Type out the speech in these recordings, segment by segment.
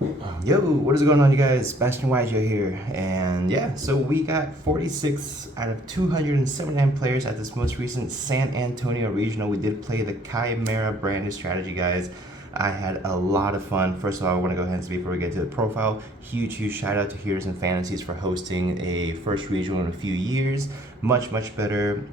Yo, what is going on, you guys? BashtianYgo here, and yeah, so we got 46 out of 279 players at this most recent San Antonio Regional. We did play the Chimera branded strategy, guys. I had a lot of fun. First of all, I want to go ahead and say before we get to the profile, huge shout out to Heroes and Fantasies for hosting a first regional in a few years. Much better.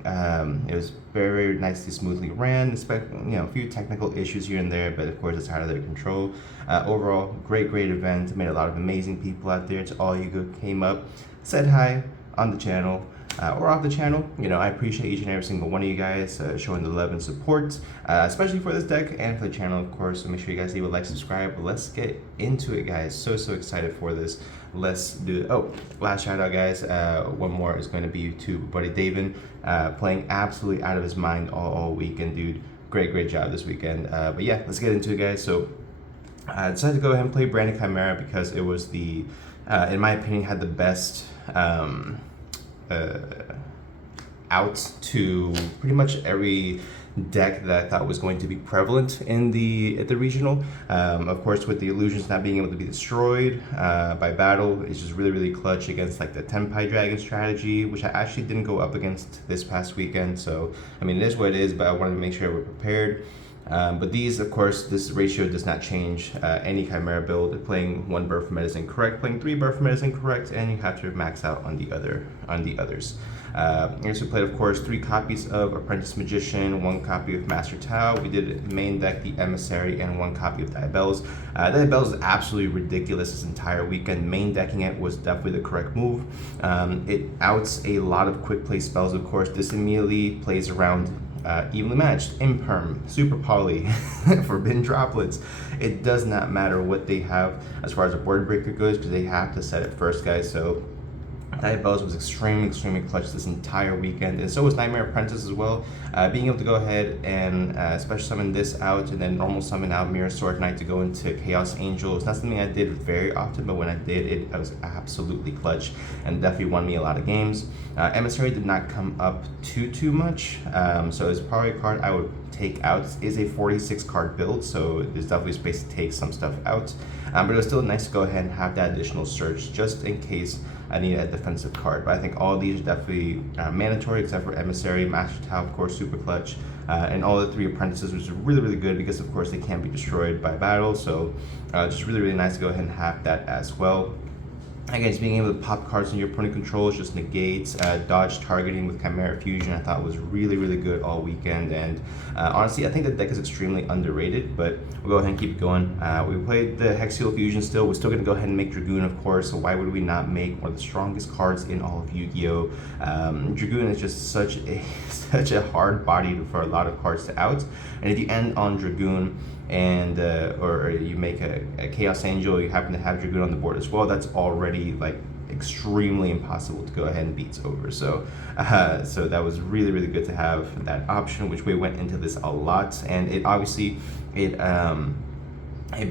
It was very nicely, smoothly ran. A few technical issues here and there, but of course it's out of their control. Overall, great event. Made a lot of amazing people out there. To all you who came up, said hi on the channel. Or off the channel. I appreciate each and every single one of you guys showing the love and support, especially for this deck and for the channel, of course. So make sure you guys leave a like, subscribe. Let's get into it, guys. So excited for this. Let's do it. Oh, last shout out, guys. One more is going to be to buddy David, playing absolutely out of his mind all weekend, dude. Great job this weekend. But yeah, let's get into it, guys. So I decided to go ahead and play Branded Chimera because it was the, in my opinion, had the best out to pretty much every deck that I thought was going to be prevalent at the regional. Of course, with the illusions not being able to be destroyed by battle, it's just really clutch against like the Tenpai Dragon strategy, which I actually didn't go up against this past weekend. So I mean, it is what it is, but I wanted to make sure we're prepared. But these, of course, this ratio does not change any Chimera build. Playing 1 birth from it is incorrect, playing 3 birth from it is incorrect, and you have to max out on the others. We also played, of course, 3 copies of Apprentice Magician, 1 copy of Master Tao. We did main deck the Emissary and 1 copy of Diabellus. Diabellus is absolutely ridiculous this entire weekend. Main decking it was definitely the correct move. It outs a lot of quick play spells, of course. This immediately plays around evenly matched, imperm, super poly, forbidden droplets. It does not matter what they have as far as a board breaker goes, because they have to set it first, guys. So Diabellus was extremely clutch this entire weekend, and so was Nightmare Apprentice as well. Being able to go ahead and special summon this out and then normal summon out Mirror Sword Knight to go into Chaos Angel is not something I did very often, but when I did, it was absolutely clutch and definitely won me a lot of games. Emissary did not come up too much, so it's probably a card I would take out. It is a 46 card build, so there's definitely space to take some stuff out, but it was still nice to go ahead and have that additional search just in case I need a defensive card. But I think all these are definitely mandatory, except for Emissary, Master Tao, of course, super clutch, and all the 3 apprentices, which is really good because, of course, they can't be destroyed by battle. So just really nice to go ahead and have that as well. Again, just being able to pop cards in your opponent controls just negates dodge targeting with Chimera Fusion. I thought was really good all weekend, and honestly, I think the deck is extremely underrated, but we'll go ahead and keep it going. We played the Hexial Fusion still. We're still going to go ahead and make Dragoon, of course, so why would we not make one of the strongest cards in all of Yu-Gi-Oh! Dragoon is just such a hard body for a lot of cards to out, and if you end on Dragoon, and or you make a Chaos Angel, you happen to have Dragoon on the board as well, that's already like extremely impossible to go ahead and beat over. So so that was really good to have that option, which we went into this a lot, and it obviously it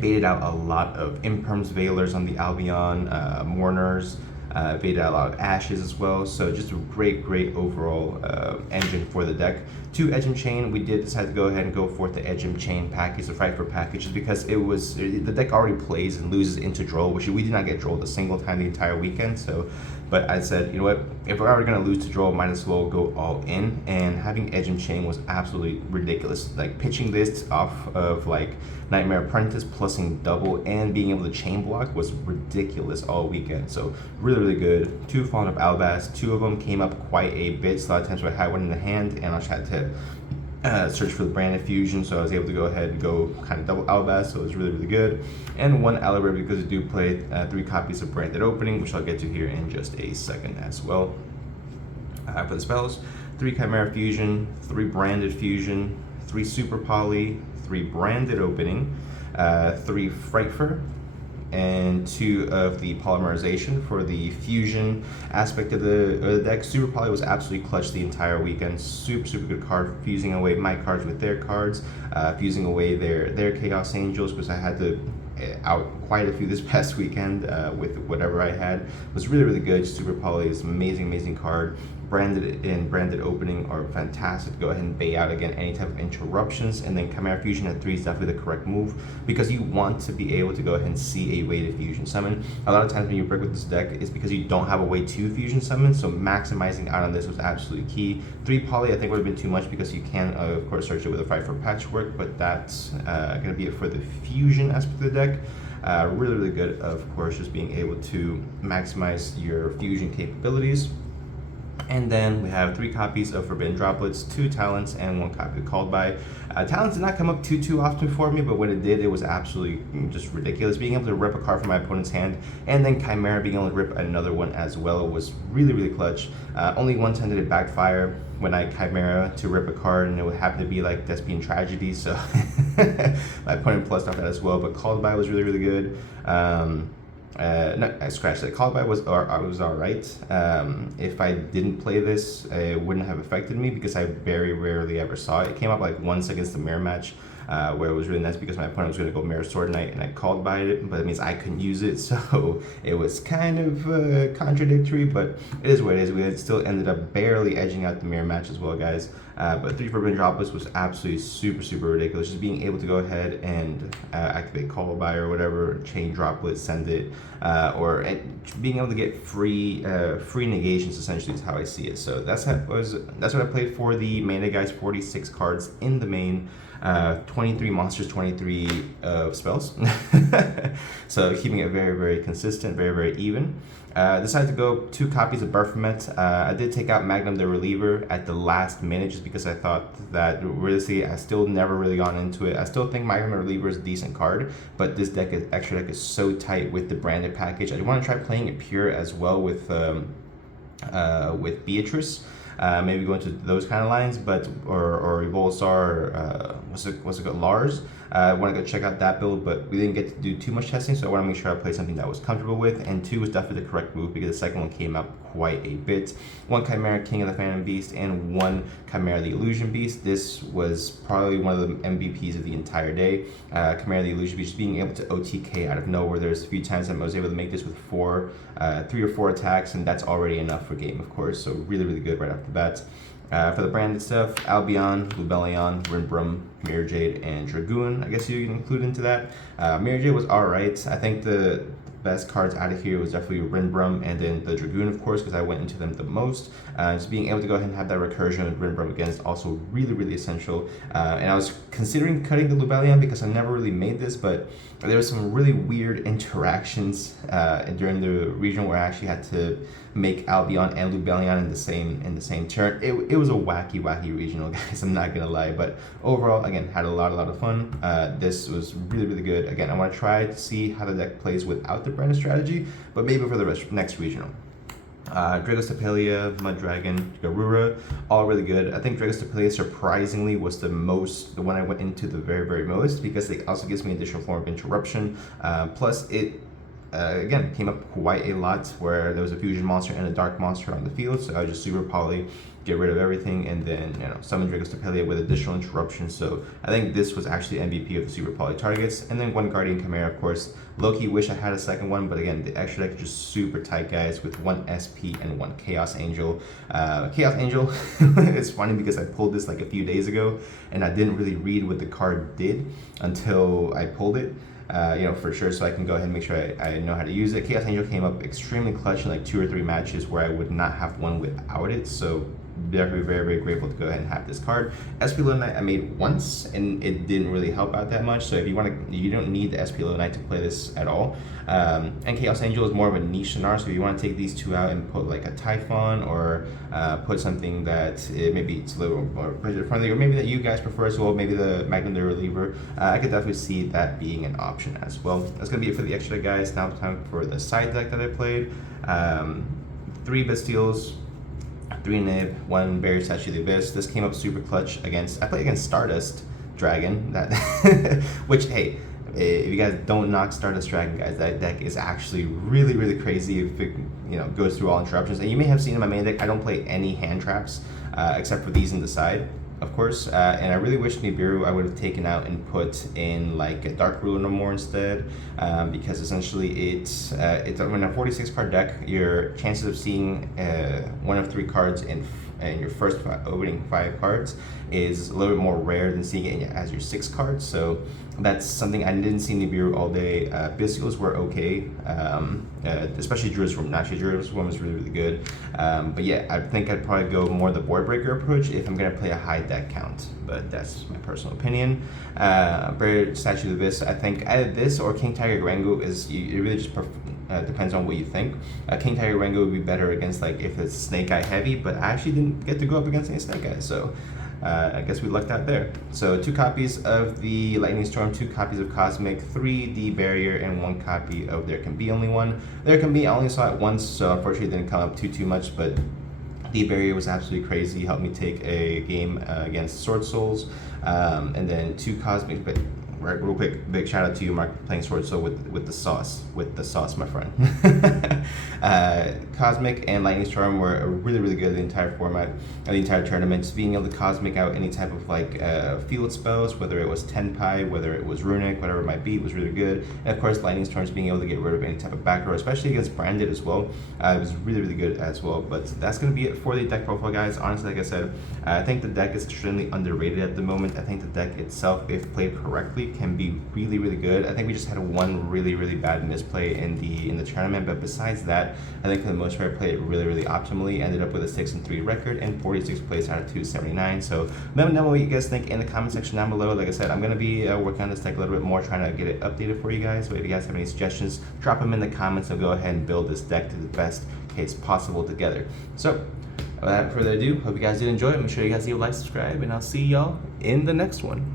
baited out a lot of Imperms, Veilers on the Albion, Mourners, baited out a lot of Ashes as well. So just a great overall engine for the deck. 2 Edge and Chain, we did decide to go ahead and go for the Edge and Chain package, the Fight for packages, because the deck already plays and loses into Droll, which we did not get Drolled a single time the entire weekend. So, but I said, you know what, if we're already going to lose to Droll, might as well go all in, and having Edge and Chain was absolutely ridiculous. Like pitching this off of like Nightmare Apprentice plusing double and being able to chain block was ridiculous all weekend. So really good. 2 Fallen of Albaz, 2 of them came up quite a bit. So a lot of times where I had one in the hand and I just had to search for the Branded Fusion, so I was able to go ahead and go kind of double Albaz, so it was really good. And 1 Alibur because I do play 3 copies of Branded Opening, which I'll get to here in just a second as well. For the spells, 3 Chimera Fusion, 3 Branded Fusion, 3 Super Poly, 3 Branded Opening, 3 Frightfur, and 2 of the Polymerization for the fusion aspect of the deck. Super Poly was absolutely clutch the entire weekend. Super good card, fusing away my cards with their cards, fusing away their Chaos Angels, because I had to out quite a few this past weekend with whatever I had. It was really good. Super Poly is an amazing card. branded opening are fantastic to go ahead and bait out again any type of interruptions. And then Chimera Fusion at 3 is definitely the correct move because you want to be able to go ahead and see a way to fusion summon. A lot of times when you break with this deck, it's because you don't have a way to fusion summon, so maximizing out on this was absolutely key. 3 poly I think would have been too much because you can of course search it with a fight for patchwork, but that's going to be it for the fusion aspect of the deck. Really good, of course, just being able to maximize your fusion capabilities. And then we have 3 copies of Forbidden Droplets, 2 Talents, and 1 copy of Called By. Talents did not come up too often for me, but when it did, it was absolutely just ridiculous. Being able to rip a card from my opponent's hand, and then Chimera being able to rip another one as well was really clutch. Only one time did it backfire when I Chimera to rip a card, and it would happen to be like Thespian Tragedy, so my opponent plussed off that as well. But Called By was really good. No, I scratched that. Called By was alright. If I didn't play this, it wouldn't have affected me because I very rarely ever saw it. It came up like once against the Mirror match, where it was really nice because my opponent was going to go Mirror Sword Knight and I Called By it, but it means I couldn't use it, so it was kind of contradictory, but it is what it is. We still ended up barely edging out the Mirror match as well, guys. But 3 Forbidden Droplets was absolutely super ridiculous. Just being able to go ahead and activate Call By or whatever, chain Droplet, send it, or being able to get free negations essentially is how I see it. So that's what I played for the main day, guys. 46 cards in the main. 23 monsters, 23 spells. So keeping it very consistent, very even. Decided to go 2 copies of Baphomet. I did take out Magnum the Reliever at the last minute just because I thought that realistically I still never really gone into it. I still think Magnum the Reliever is a decent card, but this extra deck is so tight with the branded package. I want to try playing it pure as well with Beatrice. Maybe go into those kind of lines, but or Evolsar, what's it called, Lars. I want to go check out that build, but we didn't get to do too much testing, so I want to make sure I play something that I was comfortable with. And 2 was definitely the correct move because the second one came up quite a bit. 1 Chimera King of the Phantom Beast and 1 Chimera the Illusion Beast. This was probably one of the MVPs of the entire day. Chimera the Illusion Beast being able to OTK out of nowhere. There's a few times I was able to make this with 3 or 4 attacks, and that's already enough for game, of course. So really good right off the bat. For the branded stuff, Albion, Lubellion, Rinbrum, Mirror Jade, and Dragoon, I guess you can include into that. Mirror Jade was alright. I think the best cards out of here was definitely Rinbrum and then the Dragoon, of course, because I went into them the most. Just being able to go ahead and have that recursion with Rinbrum again is also really essential. And I was considering cutting the Lubellion because I never really made this, but there was some really weird interactions during the region where I actually had to make Albion and Lubellion in the same turn. It was a wacky regional, guys. I'm not gonna lie, but overall, again, had a lot of fun. This was really good. Again, I want to try to see how the deck plays without the branded strategy, but maybe for the next regional. Dragostapelia, Mud Dragon, Garura, all really good. I think Dragostapelia surprisingly was the one I went into the very most because it also gives me additional form of interruption. Plus it again came up quite a lot where there was a fusion monster and a dark monster on the field, so I was just super poly, get rid of everything, and then summon Dragostapelia with additional interruptions. So I think this was actually MVP of the super poly targets. And then 1 Guardian Chimera, of course. Low-key wish I had a second one, but again, the extra deck is just super tight, guys, with 1 SP and 1 Chaos Angel. Chaos Angel, it's funny because I pulled this like a few days ago, and I didn't really read what the card did until I pulled it. For sure, so I can go ahead and make sure I know how to use it. Chaos Angel came up extremely clutch in like 2 or 3 matches where I would not have won without it, so definitely very grateful to go ahead and have this card. SP Low Knight I made once, and it didn't really help out that much, so if you don't need the SP Low Knight to play this at all. And Chaos Angel is more of a niche scenario, so if you want to take these 2 out and put like a Typhon or put something that maybe it's a little more budget friendly, or maybe that you guys prefer as well, maybe the Magnum the Reliever, I could definitely see that being an option as well. That's going to be it for the extra, guys. Now time for the side deck that I played. 3 Bastiles, 3 Nib, 1 Barrier Statue of the Abyss. This came up super clutch against, I played against Stardust Dragon, that which, hey, if you guys don't knock Stardust Dragon, guys, that deck is actually really crazy if it goes through all interruptions. And you may have seen in my main deck, I don't play any hand traps except for these in the side. of course, and I really wish Nibiru I would have taken out and put in like a Dark Ruler no more instead, because essentially it's when a 46 card deck, your chances of seeing one of 3 cards in your first opening 5 cards is a little bit more rare than seeing it as your 6 cards. So that's something I didn't see Nibiru all day. Bystials were okay, especially Druid's Swarm. Actually, Druid's Swarm was really good. But yeah, I think I'd probably go more the board breaker approach if I'm gonna play a high deck count. But that's my personal opinion. Buried Statue of the Abyss, I think either this or King Tiger Rango is, it really just depends on what you think. King Tiger Rango would be better against like if it's Snake Eye heavy, but I actually didn't get to go up against any Snake Eyes, so I guess we lucked out there. So 2 copies of the Lightning Storm, 2 copies of Cosmic, 3 the Barrier, and 1 copy of There Can Be Only One. There Can Be, I only saw it once, so unfortunately it didn't come up too much, but the Barrier was absolutely crazy. Helped me take a game against Sword Souls, and then 2 Cosmic. But right, real quick, big shout out to you, Mark, playing Sword Soul with the sauce, my friend. Cosmic and Lightning Storm were really good the entire format, the entire tournament. Just being able to Cosmic out any type of like field spells, whether it was Tenpai, whether it was Runic, whatever it might be, was really good. And of course, Lightning Storms being able to get rid of any type of back row, especially against Branded as well, was really good as well. But that's gonna be it for the deck profile, guys. Honestly, like I said, I think the deck is extremely underrated at the moment. I think the deck itself, if played correctly, can be really good. I think we just had one really bad misplay in the tournament, but besides that, I think for the most part I played it really optimally. Ended up with a 6-3 record and 46 plays out of 279. So let me know what you guys think in the comment section down below. Like I said, I'm gonna be working on this deck a little bit more, trying to get it updated for you guys. So if you guys have any suggestions, drop them in the comments and go ahead and build this deck to the best case possible together. So without further ado, hope you guys did enjoy it. Make sure you guys leave a like, subscribe, and I'll see y'all in the next one.